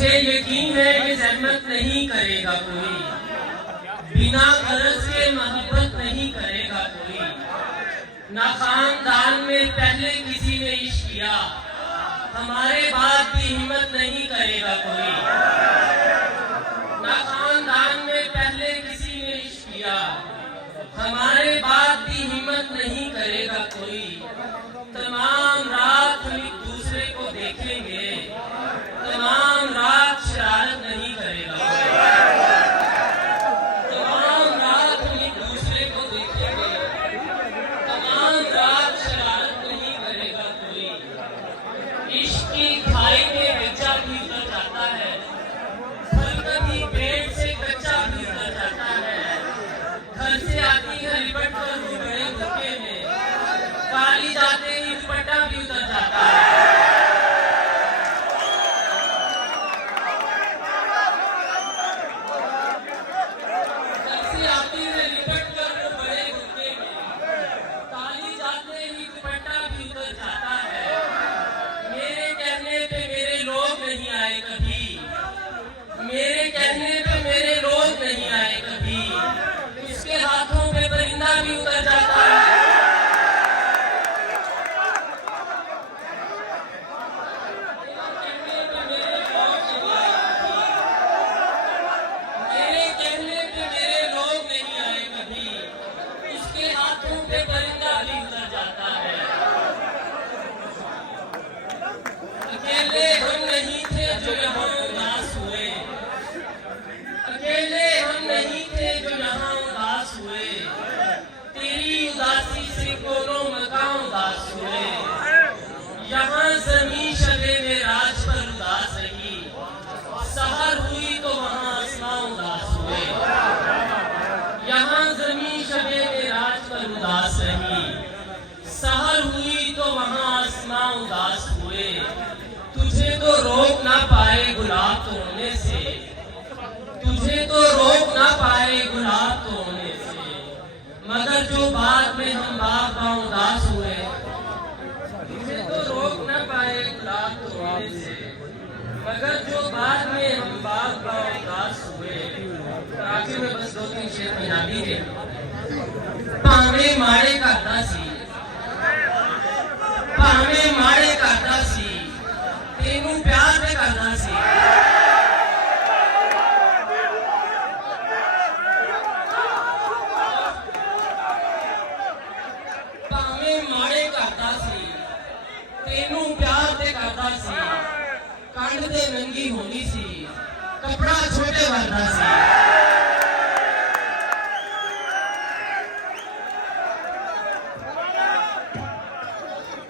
मुझे यकीन है ये जहमत नहीं करेगा कोई, बिना गरज के मोहब्बत नहीं करेगा कोई। ना खानदान में पहले किसी ने इश्क किया, हमारे बाद भी हिम्मत नहीं करेगा कोई। ना खानदान में पहले किसी ने इश्क किया, हमारे बाद भी हिम्मत नहीं करेगा कोई। तमाम रात हम एक दूसरे को देखेंगे, तमाम रात शरारत नहीं करेगा कोई। तमाम रात हम एक दूसरे को देखेंगे, तमाम रात शरारत नहीं करेगा कोई। इश्क की खाई में बच्चा भी उतर जाता है, फल कभी पेट से कच्चा भी उतर जाता है। घर से आती है लिपट कर वो बड़े धक्के में, काली जाते ही दुपट्टा भी उतर जाता है। घर से आती है लिपट कर वो बड़े धक्के में, काली जाते ही दुपट्टा भी उतर जाता है। मेरे कहने पे मेरे लोग नहीं आए कभी, मेरे कहने पे मेरे लोग नहीं आए कभी। उसके हाथों पे परिंदा भी उतर जाता है। मेरे कहने पे मेरे लोग नहीं आए कभी, उसके हाथों पे परिंदा भी उतर जाता है। अकेले हम नहीं थे जो यहाँ उदास हुए, अकेले हम नहीं थे जो यहाँ उदास हुए। तेरी उदासी से कोनों मकान उदास हुए। यहाँ ज़मीं शबे मेराज पर उदास रही, सहर हुई तो वहाँ आसमां उदास हुए। यहाँ ज़मीं शबे मेराज पर उदास रही, सहर हुई तो वहाँ आसमां उदास हुए। तुझे तो रोक ना पाए गुलाब तोड़ने से, तुझे तो रोक ना पाए गुलाब तोड़ने से। मगर जो बाद में हम बाग़बां उदास हुए, तुझे तो रोक ना पाए गुलाब तोड़ने से। मगर जो बाद में हम बाग़बां उदास हुए। आखिर में बस 2-3 शेर पंजाबी के। भावें माड़े करदा सी, भावें माड़े करदा सी, तेनू प्यार ते करदा सी। भावें माड़े करदा सी, तेनू प्यार ते करदा सी। कंड ते नंगी होनी सी, कपड़ा छोटे वर्दा सी।